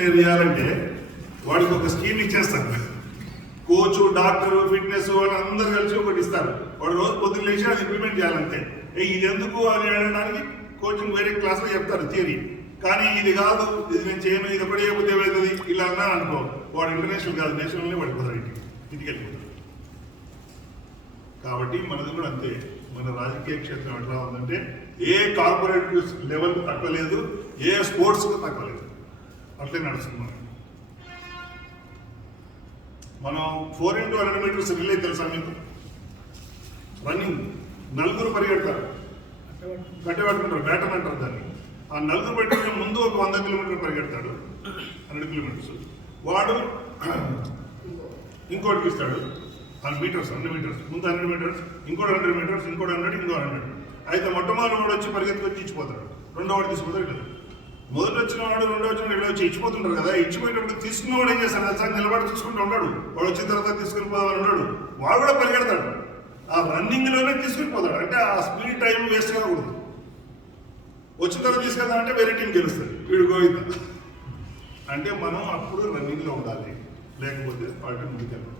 చేయాలంటే వాడికి ఒక స్కీమ్ ఇచ్చేస్తారు. కోచ్, డాక్టర్, ఫిట్నెస్ వాళ్ళందరూ కలిసి ఒకటి ఇస్తారు. వాడు రోజు పొద్దున్న లేచి అది ఇంప్లిమెంట్ చేయాలంటే ఇది ఎందుకు అని అనడానికి కోచింగ్ వేరే క్లాస్లో చెప్తారు థియరీ. కానీ ఇది కాదు, ఇది నేను చేయను, ఇది ఒకటి చేయకపోతే ఏమవుతుంది ఇలా అన్నా అనుకో, వాడు ఇంటర్నేషనల్ కాదు నేషనల్నే పడిపోతాడు, ఇంటికి వెళ్ళిపోతాడు. కాబట్టి మనది కూడా అంతే. మన రాజకీయ క్షేత్రం ఎట్లా ఉందంటే ఏ కార్పొరేట్ లెవెల్ తక్కువ లేదు, ఏ స్పోర్ట్స్కు తక్కువ లేదు, అట్లే నడుస్తుంది. మనం 4x100 మీటర్స్ రిలే తెలుసా మీకు? రన్నింగ్ నలుగురు పరిగెడతారు, కట్టబెట్టుకుంటారు, బ్యాటన్ అంటారు దాన్ని. ఆ నలుగురు పెట్టుకునే ముందు ఒక 100 కిలోమీటర్లు పరిగెడతాడు, 100 కిలోమీటర్స్. వాడు ఇంకోటికి ఇస్తాడు 100 మీటర్స్, ముందు 100 మీటర్స్, ఇంకోటి 100 మీటర్స్, ఇంకోటి 100, ఇంకో 100. అయితే మొట్టమొదటి వాడు వచ్చి పరిగెత్తుకొచ్చి ఇచ్చిపోతాడు, రెండో వాడు తీసుకుపోతాడు. ఇట్లా మొదటి వచ్చిన వాడు, రెండో వచ్చిన వాడు వచ్చి ఇచ్చిపోతుంటారు కదా. ఇచ్చిపోయేటప్పుడు తీసుకున్నవాడు ఏం చేస్తాడు తెలుసా? నిలబడి చూసుకుంటూ ఉంటాడు. వాడు వచ్చిన తర్వాత తీసుకుని పోదామని ఉన్నాడు, వాడు కూడా పరిగెడతాడు. ఆ రన్నింగ్లోనే తీసుకుని పోతాడు. అంటే ఆ స్పీడ్ టైం వేస్ట్ కాకూడదు. వచ్చిన తర్వాత తీసుకెళ్తామంటే వేరే టీం గెలుస్తుంది, వీడు గోవింద. అంటే మనం అప్పుడు రన్నింగ్లో ఉండాలి, లేకపోతే పార్టీ ముందుకెళ్ళాలి.